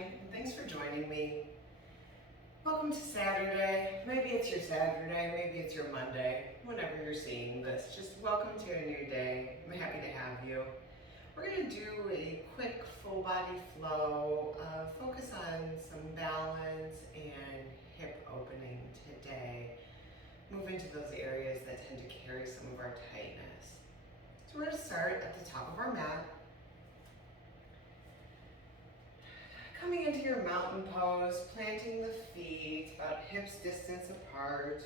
Hi, and thanks for joining me. Welcome to Saturday. Maybe it's your Saturday, maybe it's your Monday, whenever you're seeing this. Just welcome to a new day. I'm happy to have you. We're going to do a quick full body flow, focus on some balance and hip opening today. Move into those areas that tend to carry some of our tightness. So we're going to start at the top of our mat. Coming into your mountain pose, planting the feet about hips distance apart,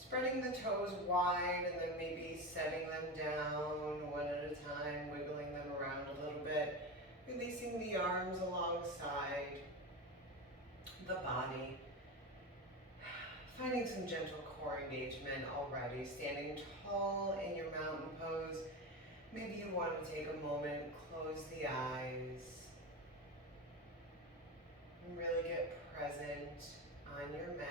spreading the toes wide and then maybe setting them down one at a time, wiggling them around a little bit, releasing the arms alongside the body, finding some gentle core engagement already, standing tall in your mountain pose. Maybe you want to take a moment, close the eyes, and really get present on your mat.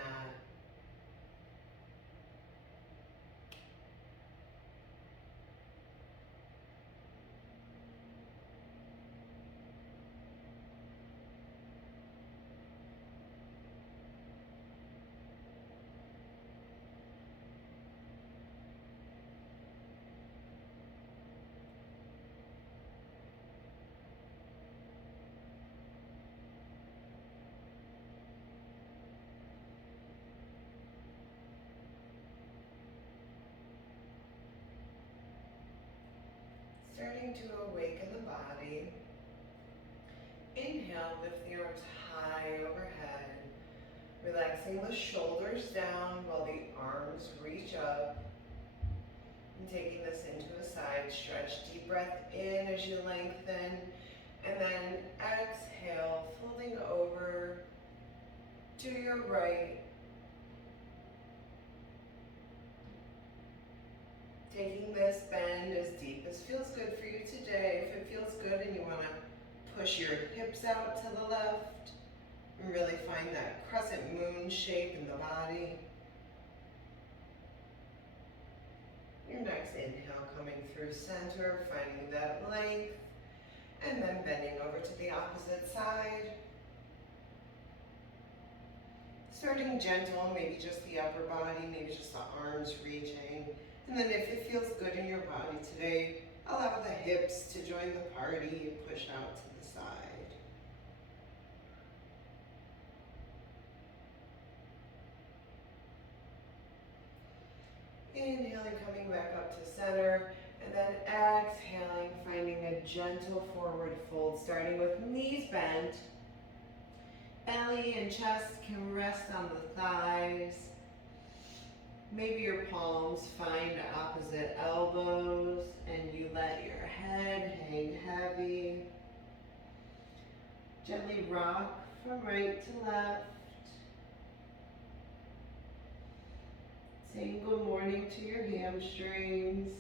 Starting to awaken the body. Inhale, lift the arms high overhead, relaxing the shoulders down while the arms reach up. And taking this into a side stretch. Deep breath in as you lengthen, and then exhale, folding over to your right. Taking this bend as deep as feels good for you today. If it feels good and you want to push your hips out to the left and really find that crescent moon shape in the body. Your next inhale coming through center, finding that length, and then bending over to the opposite side. Starting gentle, maybe just the upper body, maybe just the arms reaching. And then if it feels good in your body today, allow the hips to join the party and push out to the side. Inhaling, coming back up to center, and then exhaling, finding a gentle forward fold, starting with knees bent. Belly and chest can rest on the thighs. Maybe your palms find opposite elbows and you let your head hang heavy. Gently rock from right to left. Saying good morning to your hamstrings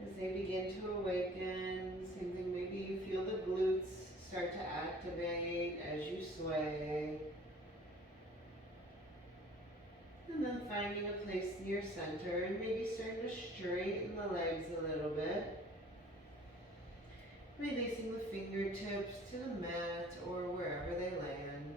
as they begin to awaken. Same thing, maybe you feel the glutes start to activate as you sway. And then finding a place near center and maybe starting to straighten the legs a little bit. Releasing the fingertips to the mat or wherever they land.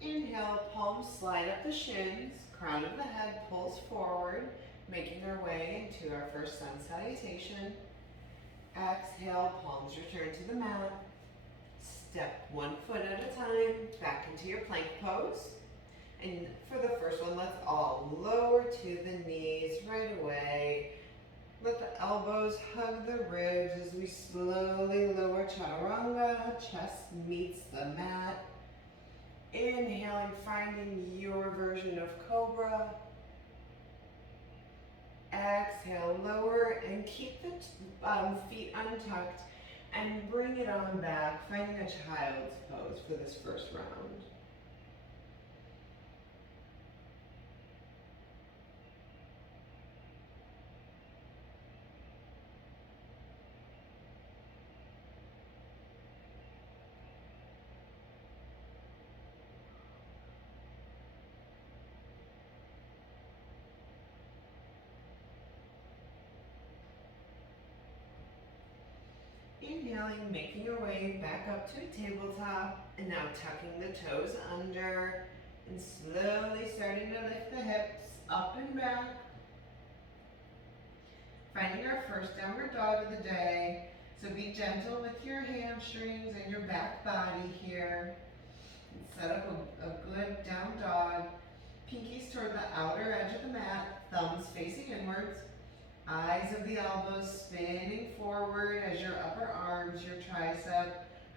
Inhale, palms slide up the shins, crown of the head pulls forward, making our way into our first sun salutation. Exhale, palms return to the mat. Step one foot at a time, back into your plank pose. And for the first one, let's all lower to the knees right away. Let the elbows hug the ribs as we slowly lower chaturanga, chest meets the mat. Inhaling, finding your version of cobra. Exhale, lower and keep the feet untucked and bring it on back, finding a child's pose for this first round. Inhaling, making your way back up to a tabletop, and now tucking the toes under and slowly starting to lift the hips up and back. Finding our first downward dog of the day. So be gentle with your hamstrings and your back body here. And set up a good down dog. Pinkies toward the outer edge of the mat, thumbs facing inwards. Eyes of the elbows spinning forward as your upper arms, your tricep,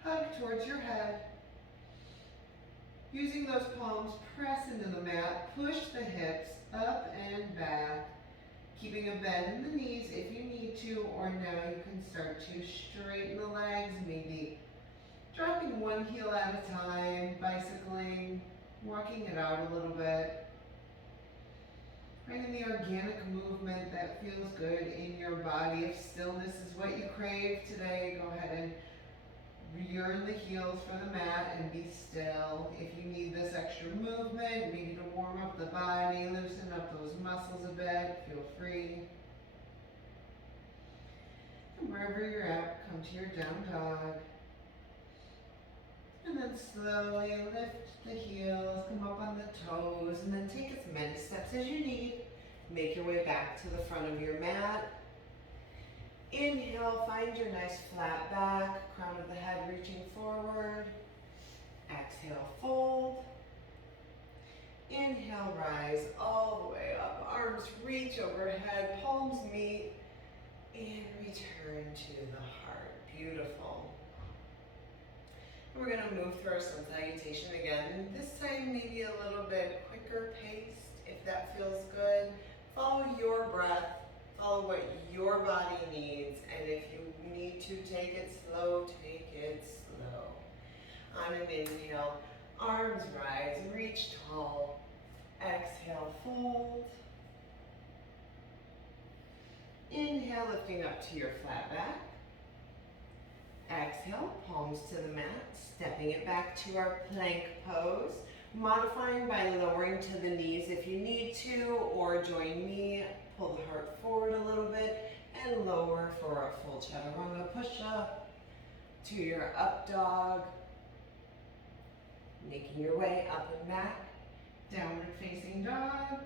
hug towards your head. Using those palms, press into the mat, push the hips up and back. Keeping a bend in the knees if you need to, or now you can start to straighten the legs, maybe dropping one heel at a time, bicycling, walking it out a little bit. Finding the organic movement that feels good in your body. If stillness is what you crave today, go ahead and yearn the heels for the mat and be still. If you need this extra movement, maybe to warm up the body, loosen up those muscles a bit, feel free. And wherever you're at, come to your down dog. And then slowly lift the heels, come up on the toes, and then take as many steps as you need. Make your way back to the front of your mat. Inhale, find your nice flat back, crown of the head reaching forward. Exhale, fold. Inhale, rise all the way up. Arms reach overhead, palms meet, and return to the heart. Beautiful. We're going to move through our sun salutation again. This time maybe a little bit quicker paced, if that feels good. Follow your breath. Follow what your body needs, and if you need to take it slow, take it slow. On an inhale, arms rise, reach tall. Exhale, fold. Inhale, lifting up to your flat back. Exhale, palms to the mat, stepping it back to our plank pose. Modifying by lowering to the knees if you need to, or join me. Pull the heart forward a little bit and lower for a full chaturanga push-up to your up dog. Making your way up and back, downward facing dog.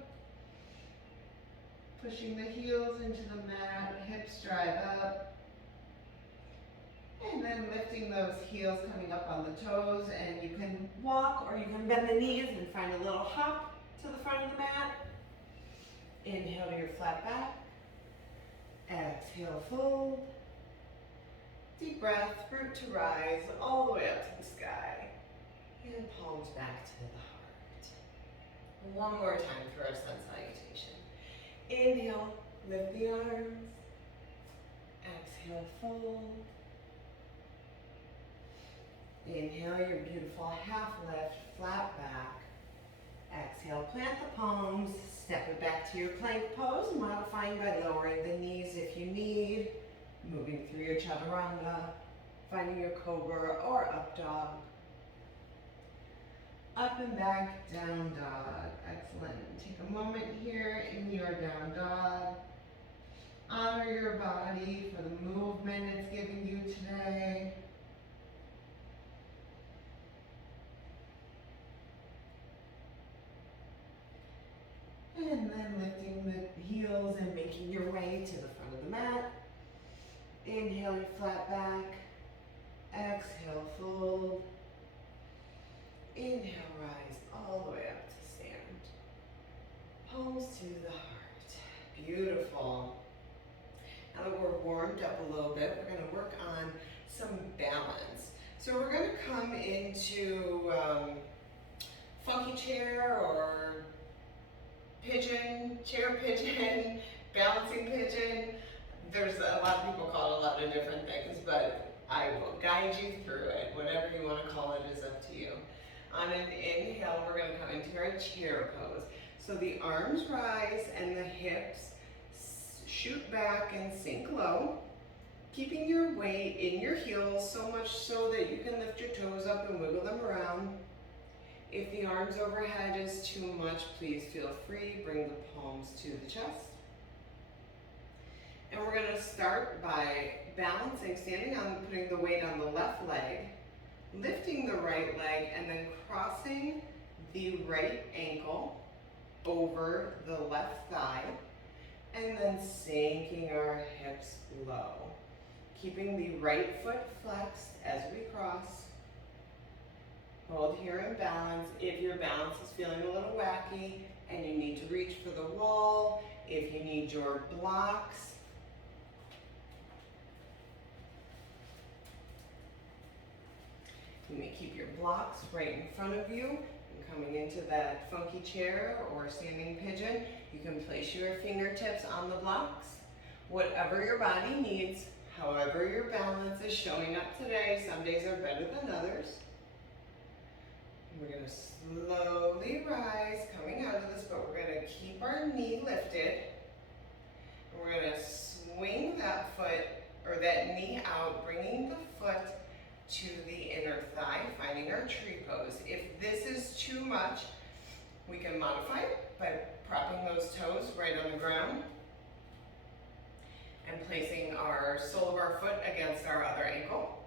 Pushing the heels into the mat, hips drive up. And then lifting those heels, coming up on the toes, and you can walk or you can bend the knees and find a little hop to the front of the mat. Inhale to your flat back. Exhale, fold. Deep breath, root to rise, all the way up to the sky. And palms back to the heart. One more time for our sun salutation. Inhale, lift the arms. Exhale, fold. Inhale your beautiful half lift, flat back. Exhale, plant the palms, step it back to your plank pose, modifying by lowering the knees if you need, moving through your chaturanga, finding your cobra or up dog. Up and back, down dog. Excellent. Take a moment here in your down dog. Honor your body for the movement it's giving you today. And then lifting the heels and making your way to the front of the mat. Inhale your flat back. Exhale, fold. Inhale, rise all the way up to stand. Palms to the heart. Beautiful. Now that we're warmed up a little bit, we're going to work on some balance. So we're going to come into funky chair or pigeon, chair pigeon, balancing pigeon. There's a lot of people call it a lot of different things, but I will guide you through it. Whatever you want to call it is up to you. On an inhale, we're going to come into our chair pose. So the arms rise and the hips shoot back and sink low, keeping your weight in your heels so much so that you can lift your toes up and wiggle them around. If the arms overhead is too much, please feel free, bring the palms to the chest. And we're going to start by balancing, standing on, putting the weight on the left leg, lifting the right leg, and then crossing the right ankle over the left thigh, and then sinking our hips low. Keeping the right foot flexed as we cross. Hold here in balance. If your balance is feeling a little wacky and you need to reach for the wall, if you need your blocks, you may keep your blocks right in front of you. And coming into that funky chair or standing pigeon, you can place your fingertips on the blocks. Whatever your body needs, however your balance is showing up today. Some days are better than others. We're going to slowly rise coming out of this, but we're going to keep our knee lifted. And we're going to swing that foot or that knee out, bringing the foot to the inner thigh, finding our tree pose. If this is too much, we can modify it by propping those toes right on the ground and placing our sole of our foot against our other ankle.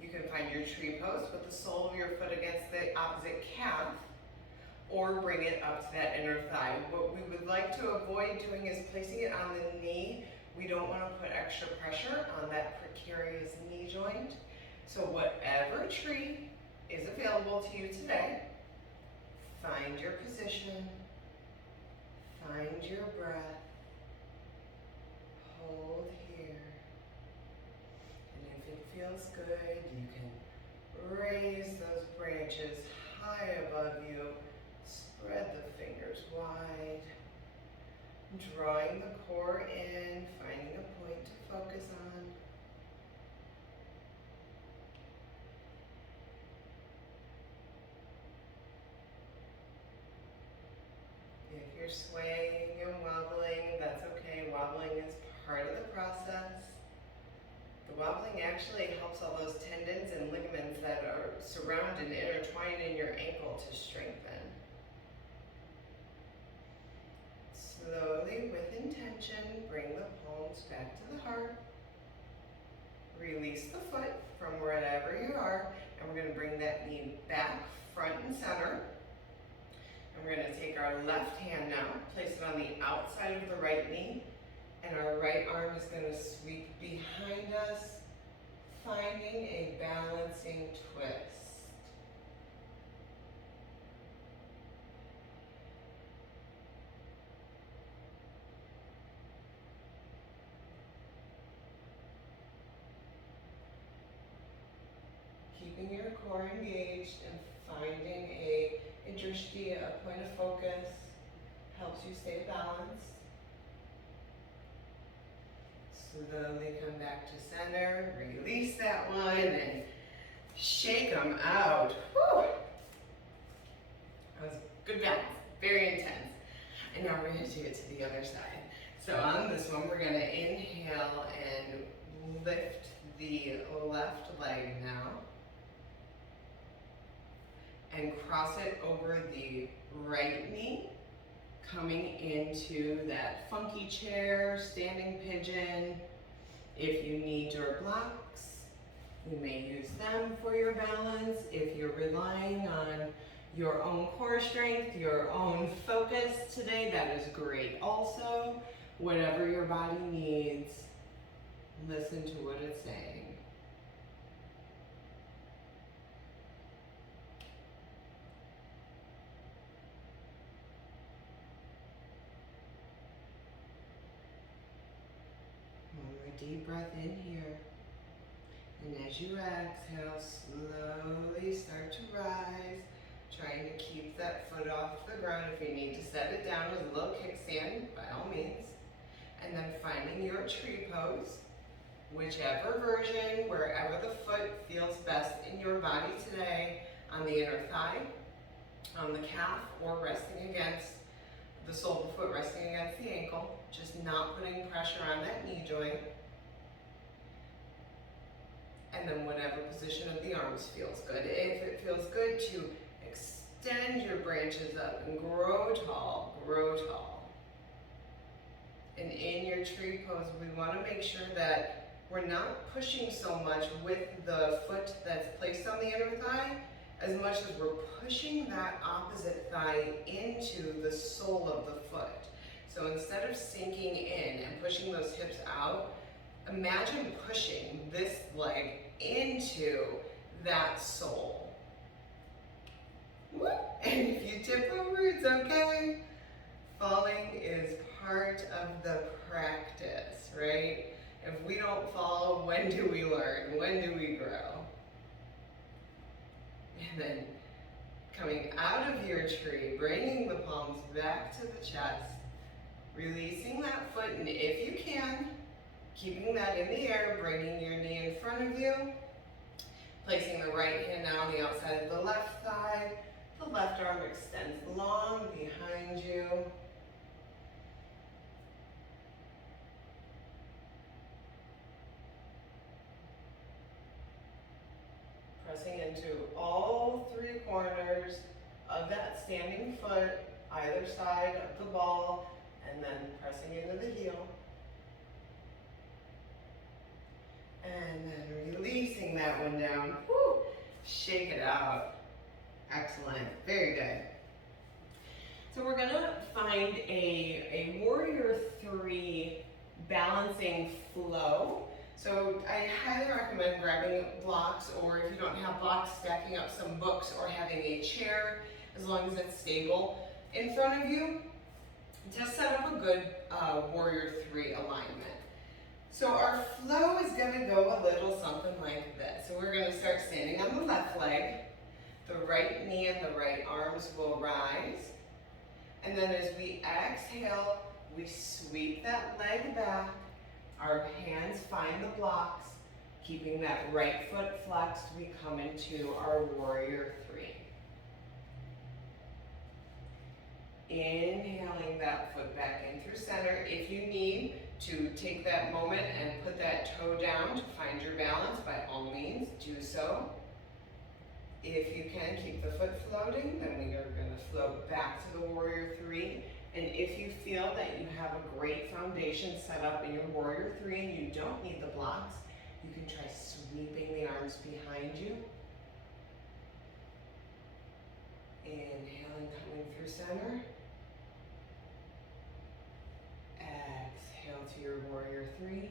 You can find your tree pose with the sole of your foot against the opposite calf, or bring it up to that inner thigh. What we would like to avoid doing is placing it on the knee. We don't want to put extra pressure on that precarious knee joint. So whatever tree is available to you today, find your position, find your breath, hold here. And if it feels good, you can raise those branches high above you, spread the fingers wide, drawing the core in, finding a point to focus on. If you're swaying and wobbling, that's okay. Wobbling is part of the process. The wobbling actually helps all those tendons and ligaments that are surround and intertwine in your ankle to strengthen. Slowly, with intention, bring the palms back to the heart. Release the foot from wherever you are, and we're going to bring that knee back, front and center. And we're going to take our left hand now, place it on the outside of the right knee, and our right arm is going to sweep behind us, finding a balancing twist. Keeping your core engaged and finding a drishti, a point of focus, helps you stay balanced. Slowly come back to center, release that one, and shake them out. Whew. That was good balance, very intense. And now we're going to do it to the other side. So on this one, we're going to inhale and lift the left leg now, and cross it over the right knee, coming into that funky chair, standing pigeon. If you need your blocks, you may use them for your balance. If you're relying on your own core strength, your own focus today, that is great also. Whatever your body needs, listen to what it's saying. Deep breath in here, and as you exhale, slowly start to rise, trying to keep that foot off the ground. If you need to set it down with a little kickstand, by all means, and then finding your tree pose, whichever version, wherever the foot feels best in your body today, on the inner thigh, on the calf, or resting against the sole of the foot, resting against the ankle, just not putting pressure on that knee joint. And then whatever position of the arms feels good. If it feels good to extend your branches up and grow tall, grow tall. And in your tree pose, we want to make sure that we're not pushing so much with the foot that's placed on the inner thigh as much as we're pushing that opposite thigh into the sole of the foot. So instead of sinking in and pushing those hips out, imagine pushing this leg into that sole. And if you tip over, it's okay. Falling is part of the practice, right? If we don't fall, when do we learn? When do we grow? And then coming out of your tree, bringing the palms back to the chest, releasing that foot, and if you can, keeping that in the air, bringing your knee in front of you, placing the right hand now on the outside of the left thigh, the left arm extends long behind you. Pressing into all three corners of that standing foot, either side of the ball, and then pressing into the heel. And then releasing that one down. Woo! Shake it out. Excellent. Very good. So we're going to find a Warrior 3 balancing flow. So I highly recommend grabbing blocks, or if you don't have blocks, stacking up some books or having a chair, as long as it's stable, in front of you to set up a good Warrior 3 alignment. So our flow is going to go a little something like this. So we're going to start standing on the left leg. The right knee and the right arms will rise. And then as we exhale, we sweep that leg back. Our hands find the blocks, keeping that right foot flexed. We come into our Warrior 3. Inhaling that foot back in through center. If you need to take that moment and put that toe down to find your balance, by all means, do so. If you can keep the foot floating, then we are going to float back to the Warrior 3. And if you feel that you have a great foundation set up in your Warrior 3 and you don't need the blocks, you can try sweeping the arms behind you. Inhaling, coming through center. Exhale to your Warrior 3.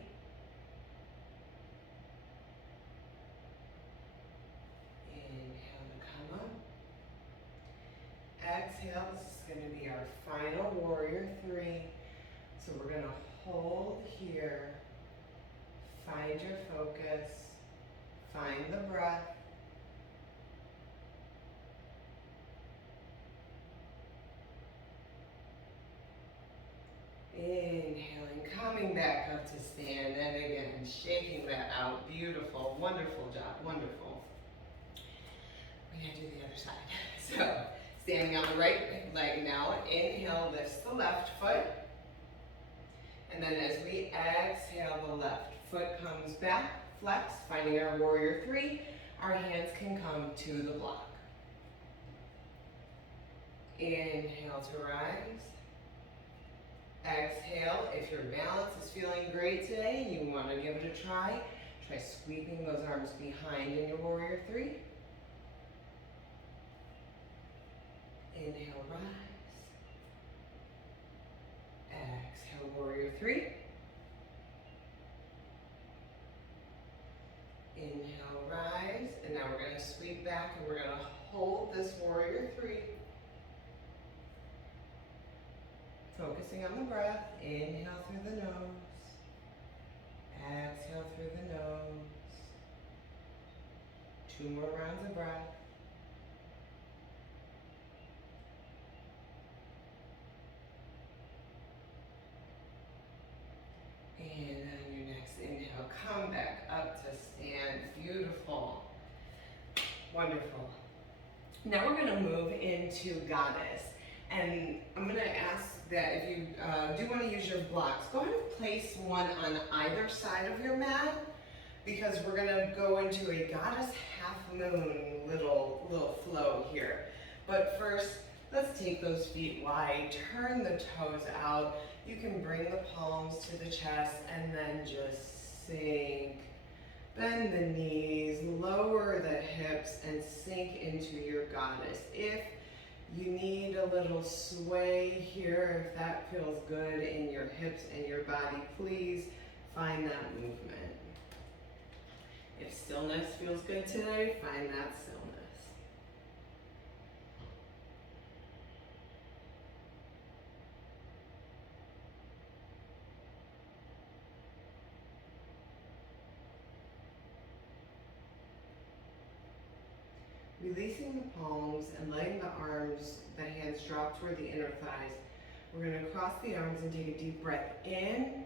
Exhale, this is going to be our final Warrior 3. So we're going to hold here, find your focus, find the breath. Inhaling, coming back up to stand, and again, shaking that out. Beautiful, wonderful job, wonderful. We're going to do the other side. So, standing on the right leg now, inhale, lifts the left foot. And then as we exhale, the left foot comes back, flex, finding our Warrior 3. Our hands can come to the block. Inhale to rise. Exhale, if your balance is feeling great today and you want to give it a try sweeping those arms behind in your Warrior 3. Inhale, rise. Exhale, Warrior 3. Inhale, rise. And now we're going to sweep back and we're going to hold this Warrior 3. Focusing on the breath. Inhale through the nose. Exhale through the nose. 2 more rounds of breath. And on your next inhale, come back up to stand. Beautiful. Wonderful. Now we're going to move into Goddess. And I'm going to ask that if you do want to use your blocks, go ahead and place one on either side of your mat, because we're going to go into a Goddess half moon little flow here. But first, let's take those feet wide, turn the toes out. You can bring the palms to the chest and then just sink. Bend the knees, lower the hips, and sink into your goddess. If you need a little sway here, if that feels good in your hips and your body, please find that movement. If stillness feels good today, find that stillness. Releasing the palms and letting the arms, the hands drop toward the inner thighs. We're going to cross the arms and take a deep breath in,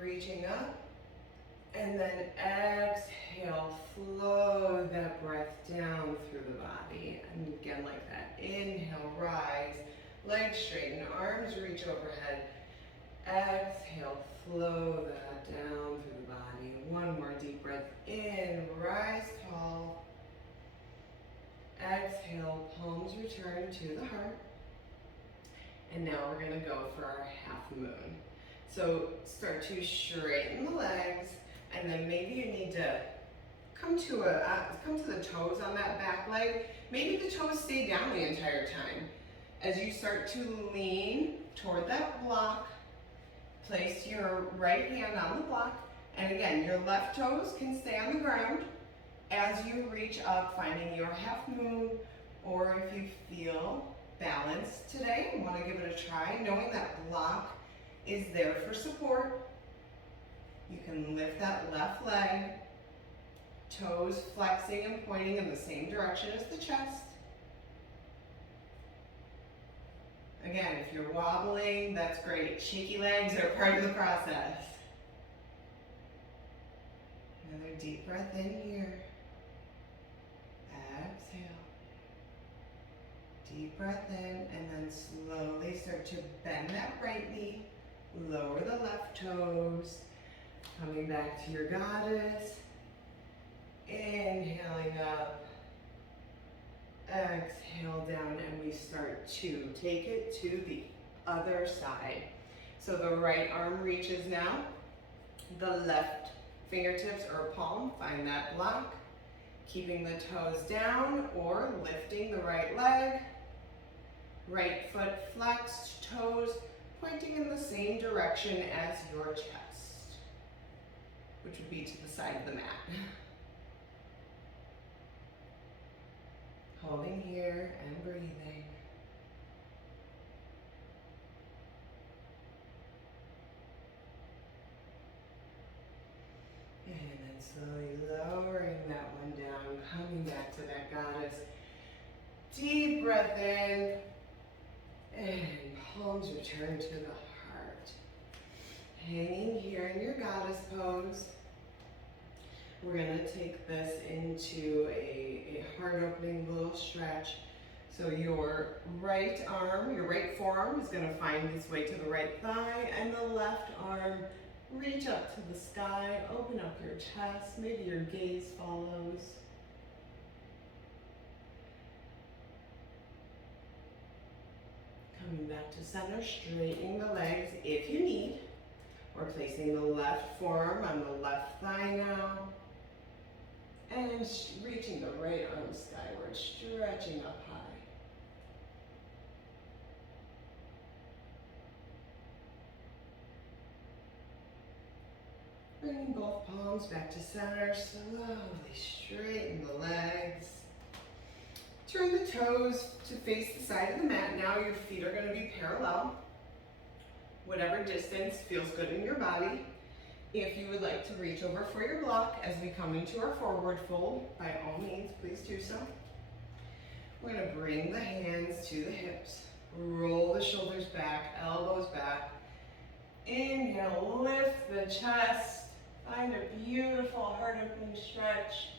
reaching up, and then exhale, flow that breath down through the body. And again like that, inhale, rise, legs straighten, arms reach overhead. Exhale, flow that down through the body. One more deep breath in, rise tall. Exhale, palms return to the heart. And now we're gonna go for our half moon. So start to straighten the legs, and then maybe you need to come to the toes on that back leg. Maybe the toes stay down the entire time. As you start to lean toward that block, place your right hand on the block, and again, your left toes can stay on the ground. As you reach up, finding your half moon, or if you feel balanced today and want to give it a try, knowing that block is there for support, you can lift that left leg, toes flexing and pointing in the same direction as the chest. Again, if you're wobbling, that's great. Shaky legs are part of the process. Another deep breath in here. Exhale. Deep breath in, and then slowly start to bend that right knee. Lower the left toes. Coming back to your goddess. Inhaling up. Exhale down, and we start to take it to the other side. So the right arm reaches now. The left fingertips or palm, find that block. Keeping the toes down or lifting the right leg. Right foot flexed, toes pointing in the same direction as your chest, which would be to the side of the mat. Holding here and breathing. And then slowly lowering that one down, coming back to that goddess. Deep breath in, and palms return to the heart. Hanging here in your goddess pose. We're gonna take this into a heart opening little stretch. So your right arm, your right forearm is gonna find its way to the right thigh, and the left arm reach up to the sky, open up your chest, maybe your gaze follows. Coming back to center, straightening the legs if you need. We're placing the left forearm on the left thigh now. And reaching the right arm skyward, stretching up high. Bringing both palms back to center, slowly straighten the legs. Turn the toes to face the side of the mat. Now your feet are going to be parallel. Whatever distance feels good in your body. If you would like to reach over for your block as we come into our forward fold, by all means, please do so. We're going to bring the hands to the hips. Roll the shoulders back, elbows back. Inhale, lift the chest. Find a beautiful heart opening stretch.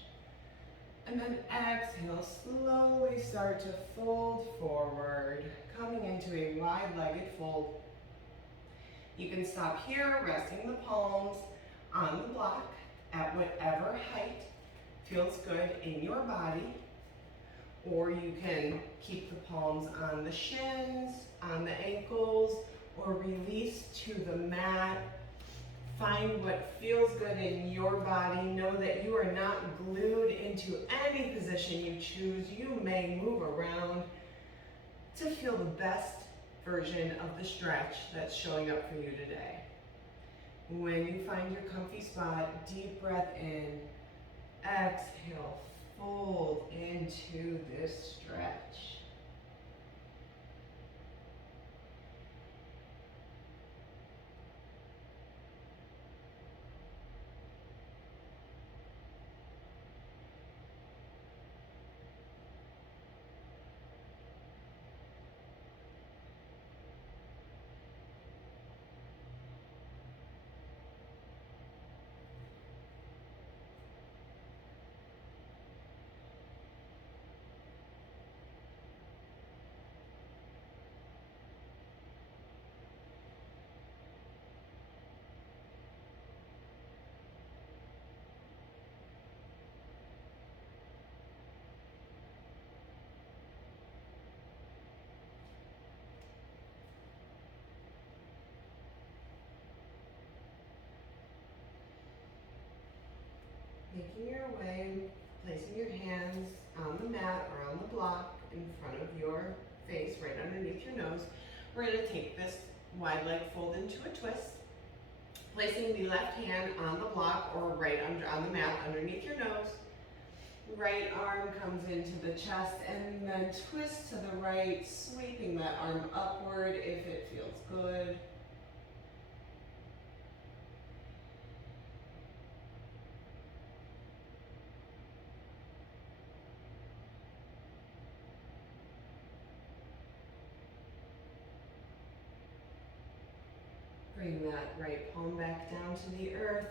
And then exhale, slowly start to fold forward, coming into a wide-legged fold. You can stop here, resting the palms on the block at whatever height feels good in your body. Or you can keep the palms on the shins, on the ankles, or release to the mat. Find what feels good in your body. Know that you are not glued into any position you choose. You may move around to feel the best version of the stretch that's showing up for you today. When you find your comfy spot, deep breath in, exhale, fold into this stretch. Making your way, placing your hands on the mat or on the block in front of your face, right underneath your nose. We're going to take this wide leg fold into a twist, placing the left hand on the block or right on the mat underneath your nose. Right arm comes into the chest and then twist to the right, sweeping that arm upward if it feels good. Bring that right palm back down to the earth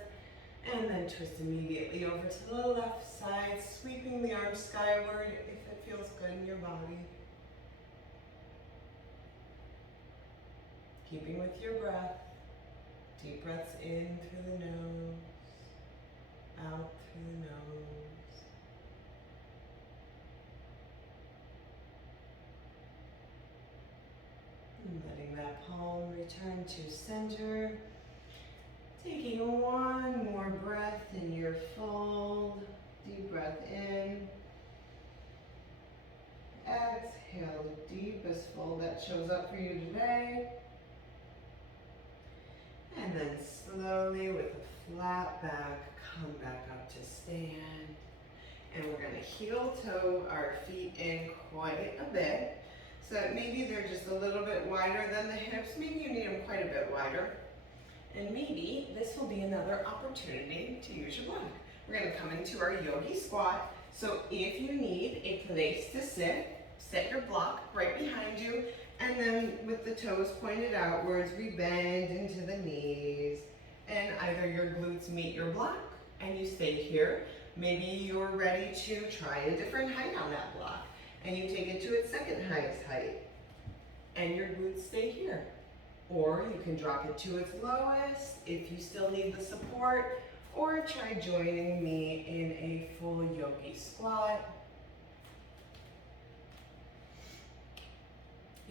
and then twist immediately over to the left side, sweeping the arm skyward if it feels good in your body. Keeping with your breath, deep breaths in through the nose, out through the nose. And letting that palm return to center. Taking one more breath in your fold. Deep breath in. Exhale, the deepest fold that shows up for you today. And then slowly with a flat back, come back up to stand. And we're gonna heel toe our feet in quite a bit. So maybe they're just a little bit wider than the hips. Maybe you need them quite a bit wider. And maybe this will be another opportunity to use your block. We're gonna come into our yogi squat. So if you need a place to sit, set your block right behind you, and then with the toes pointed outwards, we bend into the knees, and either your glutes meet your block and you stay here. Maybe you're ready to try a different height on that block, and you take it to its second highest height, and your glutes stay here. Or you can drop it to its lowest if you still need the support, or try joining me in a full yogi squat.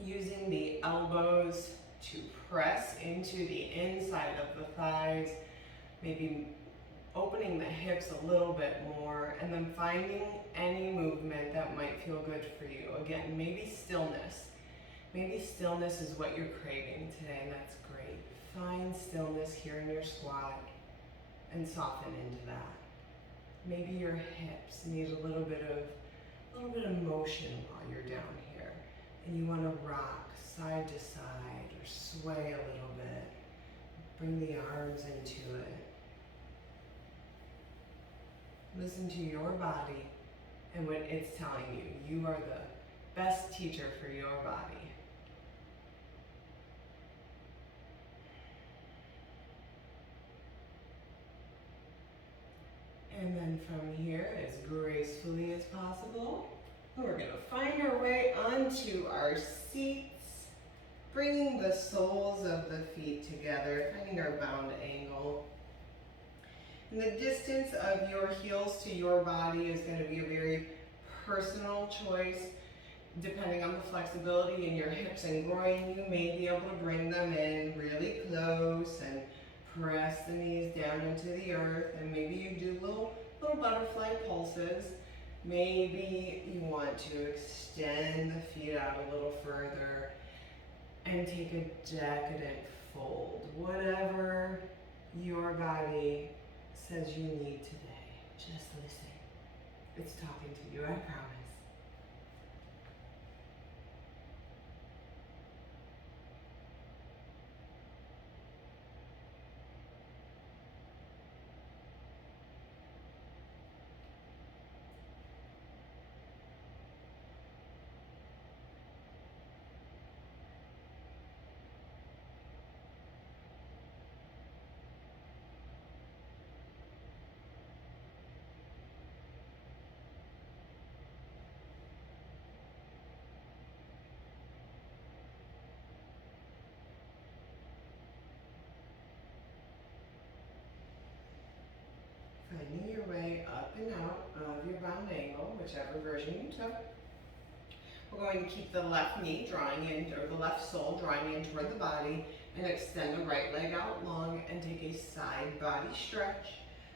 Using the elbows to press into the inside of the thighs, maybe opening the hips a little bit more, and then finding any movement that might feel good for you. Again, maybe stillness. Maybe stillness is what you're craving today, and that's great. Find stillness here in your squat and soften into that. Maybe your hips need a little bit of motion while you're down here, and you want to rock side to side or sway a little bit. Bring the arms into it. Listen to your body and what it's telling you. You are the best teacher for your body. And then from here, as gracefully as possible, we're going to find our way onto our seats, bringing the soles of the feet together, finding our bound angle. And the distance of your heels to your body is going to be a very personal choice. Depending on the flexibility in your hips and groin, you may be able to bring them in really close and press the knees down into the earth, and maybe you do little butterfly pulses. Maybe you want to extend the feet out a little further and take a decadent fold. Whatever your body says you need today, just listen. It's talking to you, I promise. Finding your way up and out of your bound angle, whichever version you took. We're going to keep the left knee drawing in, or the left sole drawing in toward the body, and extend the right leg out long and take a side body stretch.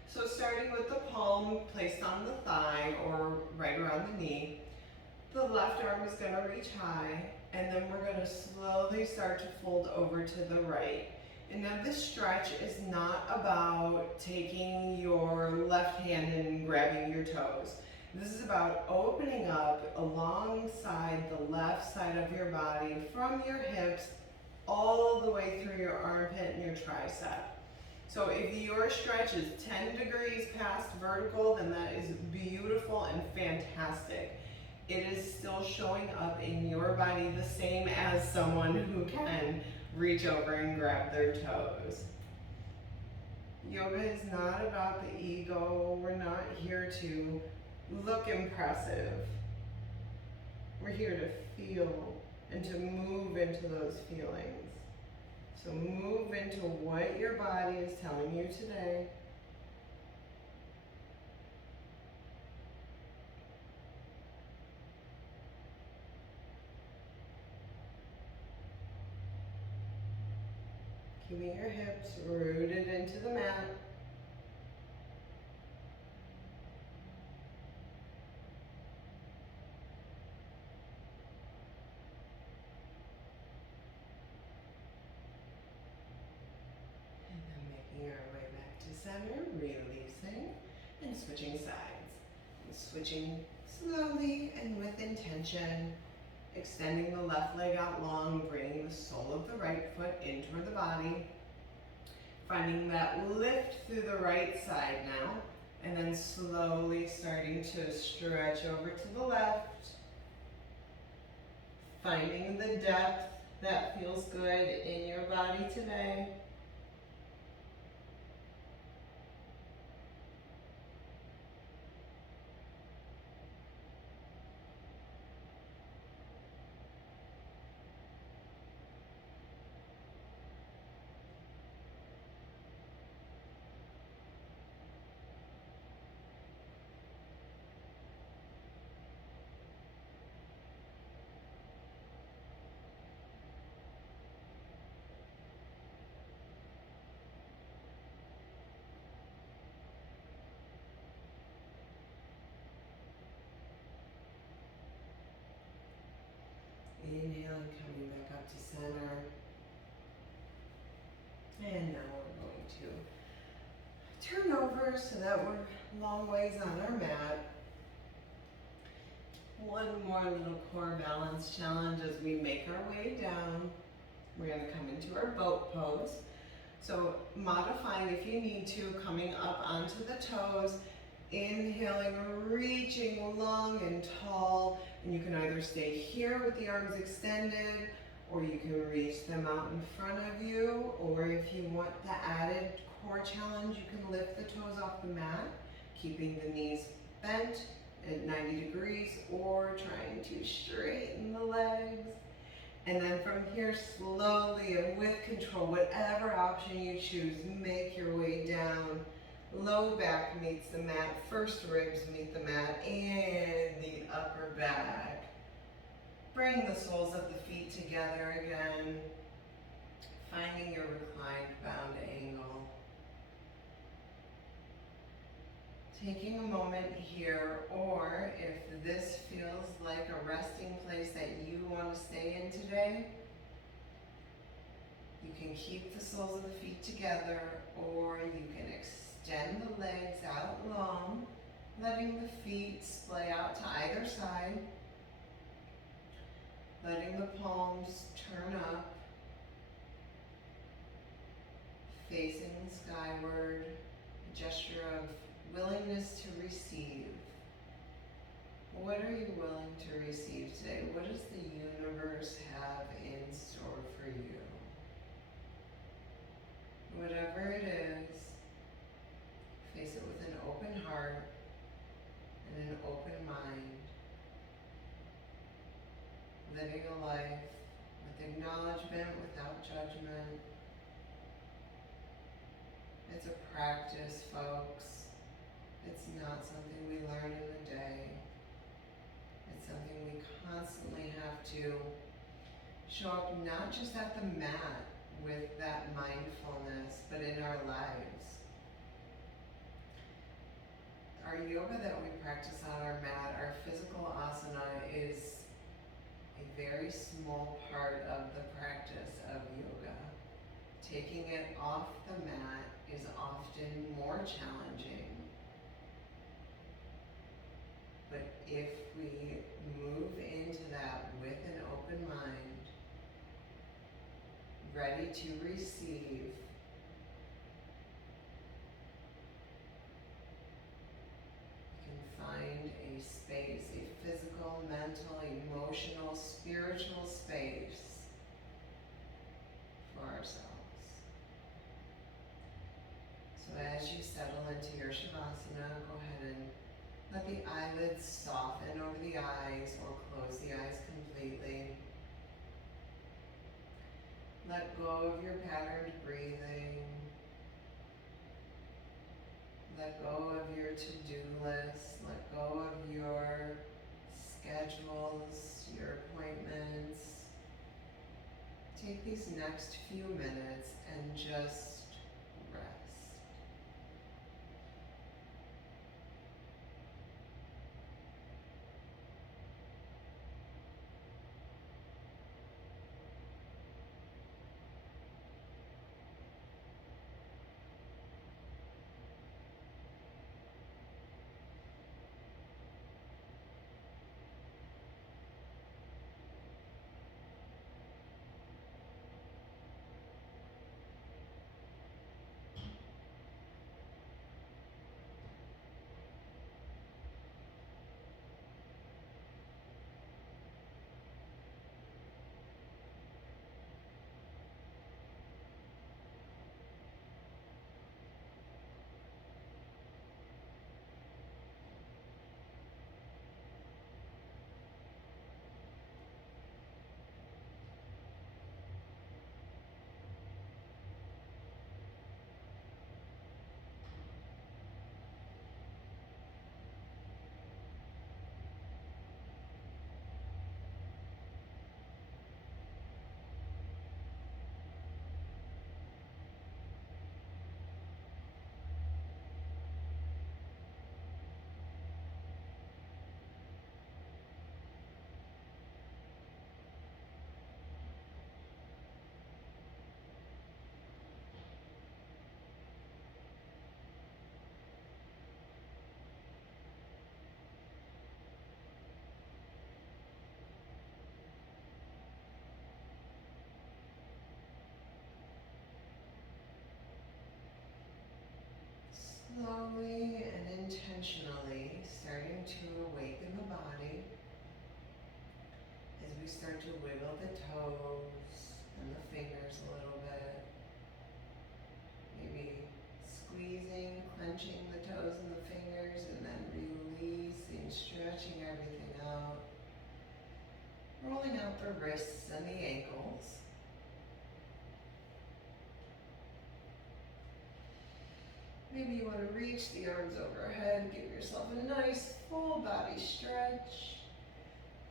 So starting with the palm placed on the thigh or right around the knee, the left arm is going to reach high, and then we're going to slowly start to fold over to the right. And now this stretch is not about taking your left hand and grabbing your toes. This is about opening up alongside the left side of your body from your hips all the way through your armpit and your tricep. So if your stretch is 10 degrees past vertical, then that is beautiful and fantastic. It is still showing up in your body the same as someone who can reach over and grab their toes. Yoga is not about the ego. We're not here to look impressive. We're here to feel and to move into those feelings. So move into what your body is telling you today. Keeping your hips rooted into the mat. And then making our way back to center, releasing and switching sides. And switching slowly and with intention. Extending the left leg out long, bringing the sole of the right foot in toward the body. Finding that lift through the right side now, and then slowly starting to stretch over to the left. Finding the depth that feels good in your body today. Inhaling, coming back up to center. And now we're going to turn over so that we're long ways on our mat. One more little core balance challenge as we make our way down. We're going to come into our boat pose. So modifying if you need to, coming up onto the toes, inhaling, reaching long and tall, and you can either stay here with the arms extended, or you can reach them out in front of you, or if you want the added core challenge, you can lift the toes off the mat, keeping the knees bent at 90 degrees, or trying to straighten the legs. And then from here, slowly and with control, whatever option you choose, make your way down. Low back meets the mat, first ribs meet the mat, and the upper back. Bring the soles of the feet together again. Finding your reclined bound angle. Taking a moment here, or if this feels like a resting place that you want to stay in today, you can keep the soles of the feet together, or you can extend the legs out long, letting the feet splay out to either side, letting the palms turn up, facing skyward, a gesture of willingness to receive. What are you willing to receive today? What does the universe have in store for you? Whatever it is, face it with an open heart and an open mind. Living a life with acknowledgement, without judgment. It's a practice, folks. It's not something we learn in a day. It's something we constantly have to show up, not just at the mat with that mindfulness, but in our lives. Our yoga that we practice on our mat, our physical asana, is a very small part of the practice of yoga. Taking it off the mat is often more challenging. But if we move into that with an open mind, ready to receive, we can find a space, a physical, mental, emotional, spiritual space for ourselves. So as you settle into your Shavasana, go ahead and let the eyelids soften over the eyes or close the eyes completely. Let go of your patterned breathing. Let go of your to-do list. Let go of your schedules, your appointments. Take these next few minutes and just rest. Slowly and intentionally starting to awaken the body as we start to wiggle the toes and the fingers a little bit. Maybe squeezing, clenching the toes and the fingers, and then releasing, stretching everything out. Rolling out the wrists and the ankles. Maybe you want to reach the arms overhead, give yourself a nice full body stretch,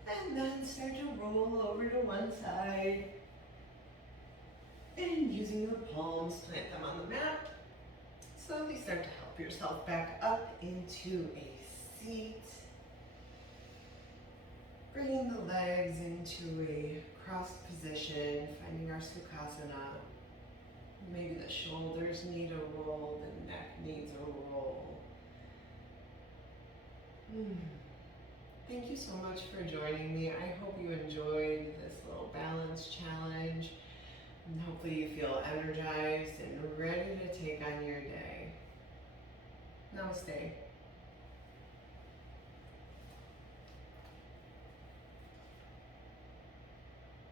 and then start to roll over to one side. And using your palms, plant them on the mat. Slowly start to help yourself back up into a seat. Bringing the legs into a crossed position, finding our Sukhasana. Maybe the shoulders need a roll, the neck needs a roll. Thank you so much for joining me. I hope you enjoyed this little balance challenge. And hopefully you feel energized and ready to take on your day. Namaste.